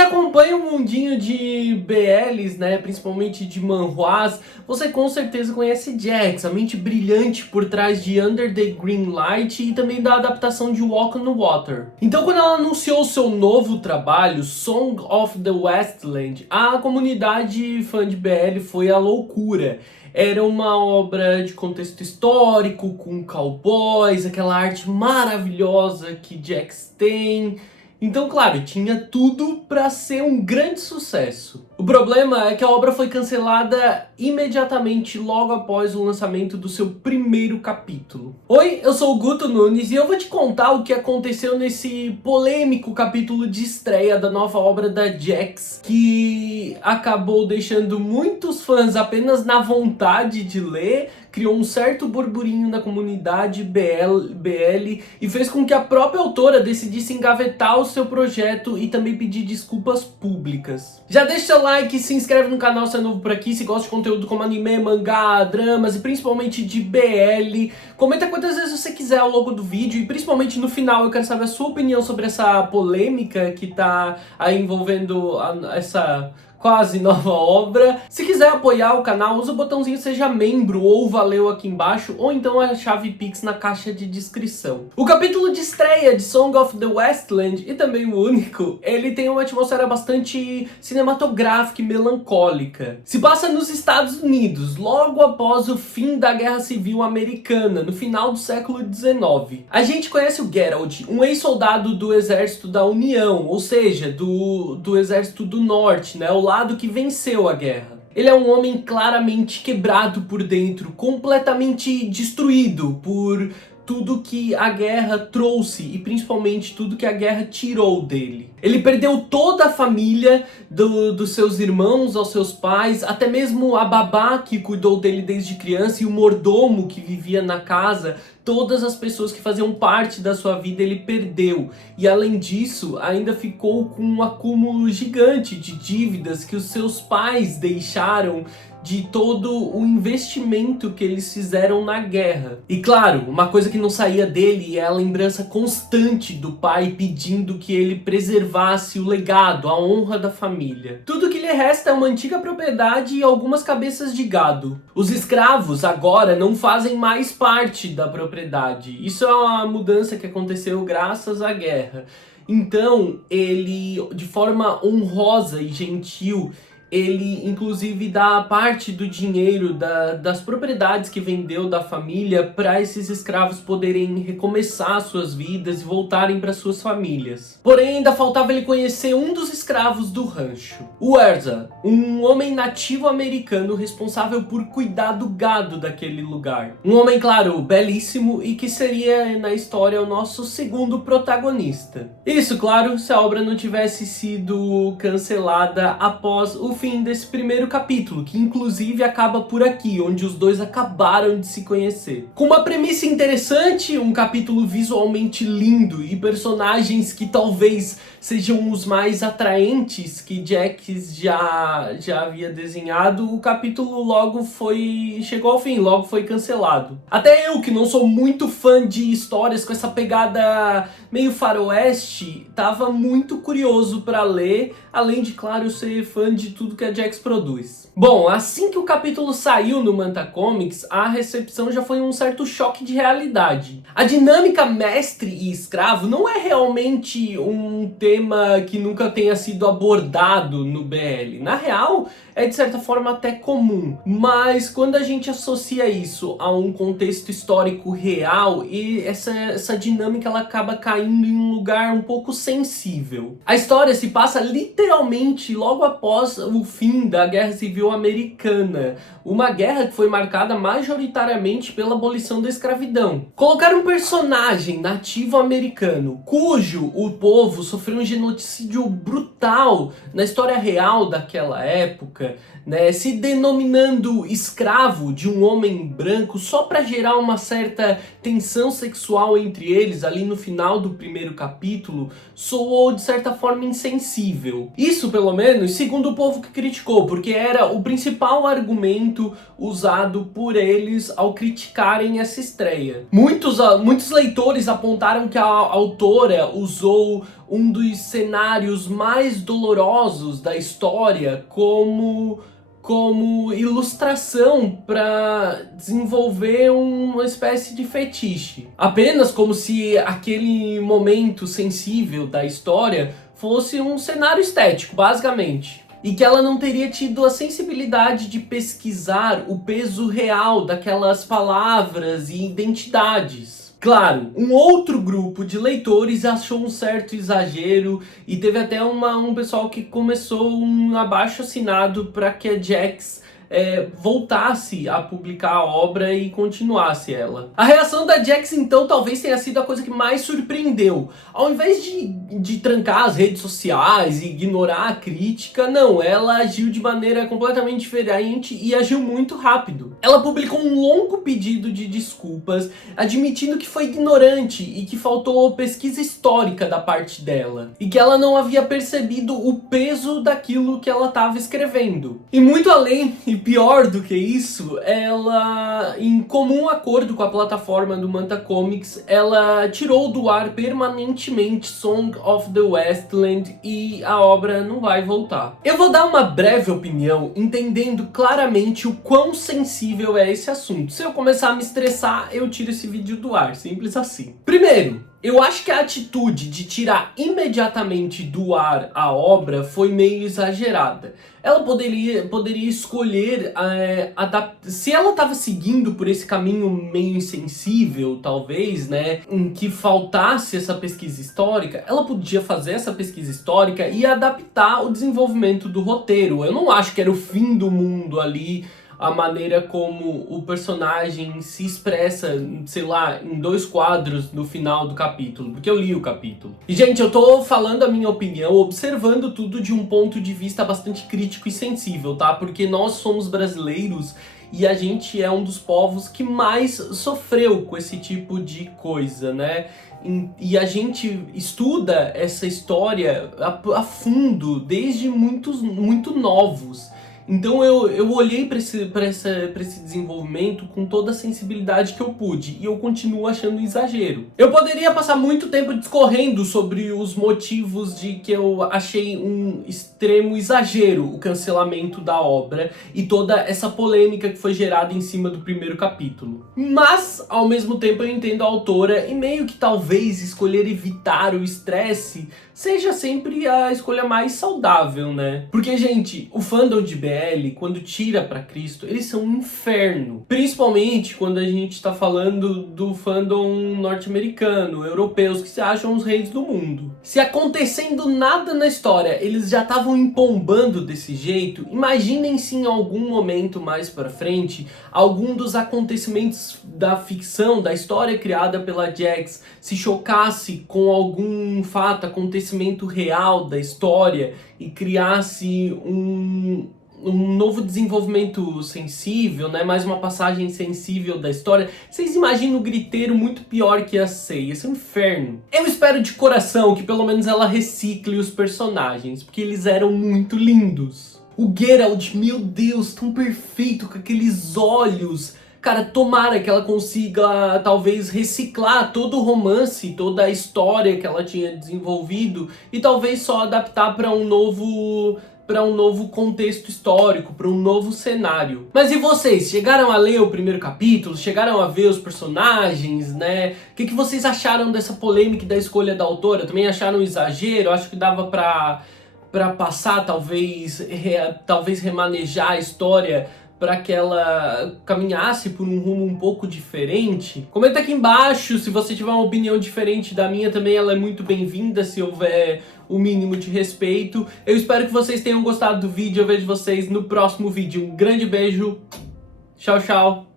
você acompanha o mundinho de BLs, né, principalmente de manhwas, você com certeza conhece Jax, a mente brilhante por trás de Under the Green Light e também da adaptação de Walk on the Water. Então quando ela anunciou seu novo trabalho, Song of the Westland, a comunidade fã de BL foi à loucura. Era uma obra de contexto histórico, com cowboys, aquela arte maravilhosa que Jax tem. Então, claro, tinha tudo para ser um grande sucesso. O problema é que a obra foi cancelada imediatamente logo após o lançamento do seu primeiro capítulo. Oi, eu sou o Guto Nunes e eu vou te contar o que aconteceu nesse polêmico capítulo de estreia da nova obra da Jax, que acabou deixando muitos fãs apenas na vontade de ler, criou um certo burburinho na comunidade BL e fez com que a própria autora decidisse engavetar o seu projeto e também pedir desculpas públicas. Já deixa seu like, se inscreve no canal se é novo por aqui, se gosta de conteúdo como anime, mangá, dramas e principalmente de BL. Comenta quantas vezes você quiser ao longo do vídeo e principalmente no final eu quero saber a sua opinião sobre essa polêmica que tá aí envolvendo essa quase nova obra. Se quiser apoiar o canal, usa o botãozinho seja membro ou valeu aqui embaixo, ou então a chave Pix na caixa de descrição. O capítulo de estreia de Song of the Westland, e também o único, ele tem uma atmosfera bastante cinematográfica e melancólica. Se passa nos Estados Unidos, logo após o fim da Guerra Civil Americana, no final do século XIX. A gente conhece o Geralt, um ex-soldado do Exército da União, ou seja, do Exército do Norte, né? O lado que venceu a guerra. Ele é um homem claramente quebrado por dentro, completamente destruído por tudo que a guerra trouxe e principalmente tudo que a guerra tirou dele. Ele perdeu toda a família, dos seus irmãos aos seus pais, até mesmo a babá que cuidou dele desde criança e o mordomo que vivia na casa. Todas as pessoas que faziam parte da sua vida ele perdeu. E além disso, ainda ficou com um acúmulo gigante de dívidas que os seus pais deixaram de todo o investimento que eles fizeram na guerra. E claro, uma coisa que não saía dele é a lembrança constante do pai pedindo que ele preservasse o legado, a honra da família. Tudo que lhe resta é uma antiga propriedade e algumas cabeças de gado. Os escravos agora não fazem mais parte da propriedade. Isso é uma mudança que aconteceu graças à guerra. Então, ele, de forma honrosa e gentil, ele inclusive dá parte do dinheiro das propriedades que vendeu da família para esses escravos poderem recomeçar suas vidas e voltarem para suas famílias. Porém, ainda faltava ele conhecer um dos escravos do rancho, o Erza, um homem nativo americano responsável por cuidar do gado daquele lugar. Um homem, claro, belíssimo e que seria na história o nosso segundo protagonista. Isso, claro, se a obra não tivesse sido cancelada após o fim desse primeiro capítulo, que inclusive acaba por aqui, onde os dois acabaram de se conhecer. Com uma premissa interessante, um capítulo visualmente lindo e personagens que talvez sejam os mais atraentes que Jax já havia desenhado, o capítulo logo chegou ao fim, logo foi cancelado. Até eu, que não sou muito fã de histórias com essa pegada meio faroeste, tava muito curioso para ler, além de, claro, ser fã de tudo que a Jax produz. Bom, assim que o capítulo saiu no Manta Comics, a recepção já foi um certo choque de realidade. A dinâmica mestre e escravo não é realmente um tema que nunca tenha sido abordado no BL. Na real, é de certa forma até comum, mas quando a gente associa isso a um contexto histórico real, e essa dinâmica ela acaba caindo em um lugar um pouco sensível. A história se passa literalmente logo após o fim da Guerra Civil Americana, uma guerra que foi marcada majoritariamente pela abolição da escravidão. Colocar um personagem nativo americano, cujo o povo sofreu um genocídio brutal na história real daquela época, né, se denominando escravo de um homem branco só para gerar uma certa tensão sexual entre eles ali no final do primeiro capítulo, soou de certa forma insensível. Isso, pelo menos, segundo o povo que que criticou, porque era o principal argumento usado por eles ao criticarem essa estreia. Muitos leitores apontaram que a autora usou um dos cenários mais dolorosos da história como ilustração para desenvolver uma espécie de fetiche. Apenas como se aquele momento sensível da história fosse um cenário estético, basicamente. E que ela não teria tido a sensibilidade de pesquisar o peso real daquelas palavras e identidades. Claro, um outro grupo de leitores achou um certo exagero e teve até um pessoal que começou um abaixo-assinado para que a Jax voltasse a publicar a obra e continuasse ela. A reação da Jax, então, talvez tenha sido a coisa que mais surpreendeu. Ao invés de trancar as redes sociais e ignorar a crítica, não, ela agiu de maneira completamente diferente e agiu muito rápido. Ela publicou um longo pedido de desculpas, admitindo que foi ignorante e que faltou pesquisa histórica da parte dela, e que ela não havia percebido o peso daquilo que ela estava escrevendo. E muito além, e pior do que isso, ela, em comum acordo com a plataforma do Manta Comics, ela tirou do ar permanentemente Song of the Westland e a obra não vai voltar. Eu vou dar uma breve opinião, entendendo claramente o quão sensível é esse assunto. Se eu começar a me estressar, eu tiro esse vídeo do ar, simples assim. Primeiro, eu acho que a atitude de tirar imediatamente do ar a obra foi meio exagerada. Ela poderia escolher, se ela estava seguindo por esse caminho meio insensível, talvez, né, em que faltasse essa pesquisa histórica, ela podia fazer essa pesquisa histórica e adaptar o desenvolvimento do roteiro. Eu não acho que era o fim do mundo ali, a maneira como o personagem se expressa, sei lá, em 2 quadros no final do capítulo, porque eu li o capítulo. E, gente, eu tô falando a minha opinião, observando tudo de um ponto de vista bastante crítico e sensível, tá? Porque nós somos brasileiros e a gente é um dos povos que mais sofreu com esse tipo de coisa, né? E a gente estuda essa história a fundo, desde muito novos. Então eu olhei para esse desenvolvimento com toda a sensibilidade que eu pude, e eu continuo achando um exagero. Eu poderia passar muito tempo discorrendo sobre os motivos de que eu achei um extremo exagero o cancelamento da obra e toda essa polêmica que foi gerada em cima do primeiro capítulo. Mas, ao mesmo tempo, eu entendo a autora e meio que talvez escolher evitar o estresse seja sempre a escolha mais saudável, né? Porque, gente, o fandom de BL, quando tira pra Cristo, eles são um inferno. Principalmente quando a gente tá falando do fandom norte-americano, europeus, que se acham os reis do mundo. Se acontecendo nada na história, eles já estavam empombando desse jeito, imaginem se em algum momento mais pra frente, algum dos acontecimentos da ficção, da história criada pela Jax, se chocasse com algum fato, acontecimento real da história e criasse um novo desenvolvimento sensível, né? Mais uma passagem sensível da história. Vocês imaginam o griteiro muito pior que ia ser? Ia ser um inferno. Eu espero de coração que pelo menos ela recicle os personagens, porque eles eram muito lindos. O Geralt, meu Deus, tão perfeito, com aqueles olhos. Cara, tomara que ela consiga, talvez, reciclar todo o romance, toda a história que ela tinha desenvolvido e talvez só adaptar para um novo contexto histórico, para um novo cenário. Mas e vocês? Chegaram a ler o primeiro capítulo? Chegaram a ver os personagens, né? O que vocês acharam dessa polêmica e da escolha da autora? Também acharam exagero? Acho que dava para passar, talvez remanejar a história para que ela caminhasse por um rumo um pouco diferente. Comenta aqui embaixo se você tiver uma opinião diferente da minha também, ela é muito bem-vinda se houver o mínimo de respeito. Eu espero que vocês tenham gostado do vídeo, eu vejo vocês no próximo vídeo. Um grande beijo, tchau, tchau.